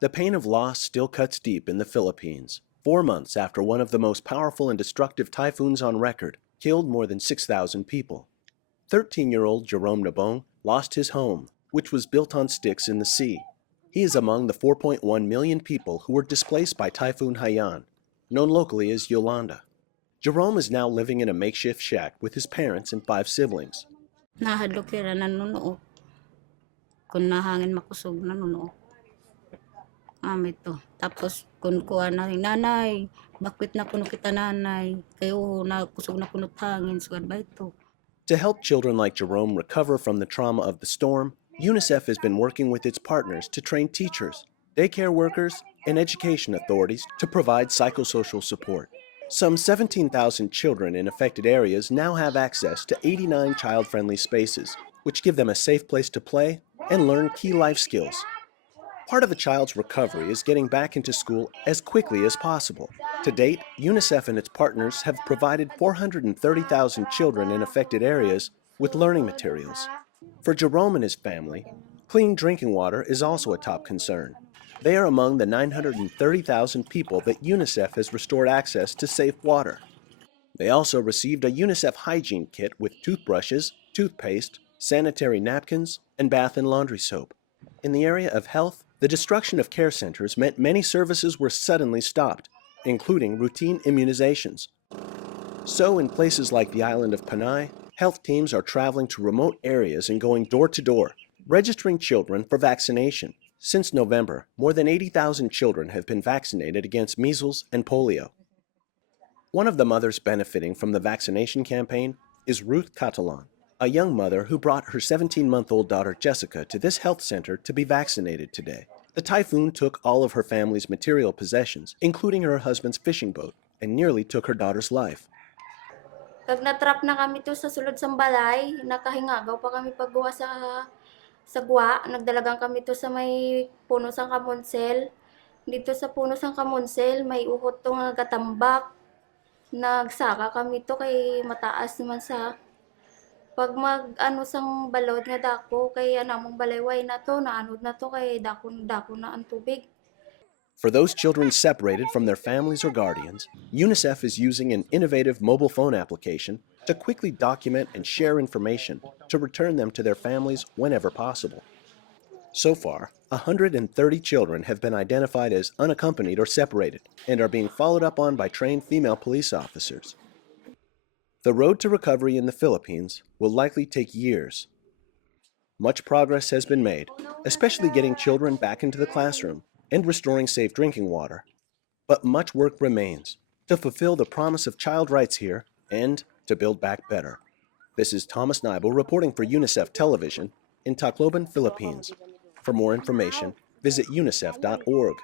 The pain of loss still cuts deep in the Philippines, 4 months after one of the most powerful and destructive typhoons on record killed more than 6,000 people. 13-year-old Jerome Nabong lost his home, which was built on sticks in the sea. He is among the 4.1 million people who were displaced by Typhoon Haiyan, known locally as Yolanda. Jerome is now living in a makeshift shack with his parents and 5 siblings. Nahadlok sila nanunood. Kung nahangin makusog nanunood. Ito. Tapos kung kuha na nanay, bakit na kuno kita nanay? Kayo na kusog na kuno hangin sugad ba ito? To help children like Jerome recover from the trauma of the storm, UNICEF has been working with its partners to train teachers, daycare workers, and education authorities to provide psychosocial support. Some 17,000 children in affected areas now have access to 89 child-friendly spaces, which give them a safe place to play and learn key life skills. Part of a child's recovery is getting back into school as quickly as possible. To date, UNICEF and its partners have provided 430,000 children in affected areas with learning materials. For Jerome and his family, clean drinking water is also a top concern. They are among the 930,000 people that UNICEF has restored access to safe water. They also received a UNICEF hygiene kit with toothbrushes, toothpaste, sanitary napkins, and bath and laundry soap. In the area of health, the destruction of care centers meant many services were suddenly stopped, including routine immunizations. So in places like the island of Panay, health teams are traveling to remote areas and going door to door, registering children for vaccination. Since November, more than 80,000 children have been vaccinated against measles and polio. One of the mothers benefiting from the vaccination campaign is Ruth Catalan, a young mother who brought her 17-month-old daughter Jessica to this health center to be vaccinated today. The typhoon took all of her family's material possessions, including her husband's fishing boat, and nearly took her daughter's life. Pag natrap na kami to sa sulod sang balay, nakahingagaw pa kami paggawa sa gwa, nagdalagang kami to sa may puno sang kamonsel. Dito sa puno sang kamonsel, may uhot to nga gatambak. Nagsaka kami to kay mataas naman sa pag mag-ano sang balod nga dako kay anamong balayway na to, naanod na to kay dako na ang tubig. For those children separated from their families or guardians, UNICEF is using an innovative mobile phone application to quickly document and share information to return them to their families whenever possible. So far, 130 children have been identified as unaccompanied or separated and are being followed up on by trained female police officers. The road to recovery in the Philippines will likely take years. Much progress has been made, especially getting children back into the classroom and restoring safe drinking water. But much work remains to fulfill the promise of child rights here and to build back better. This is Thomas Nibel reporting for UNICEF Television in Tacloban, Philippines. For more information, visit unicef.org.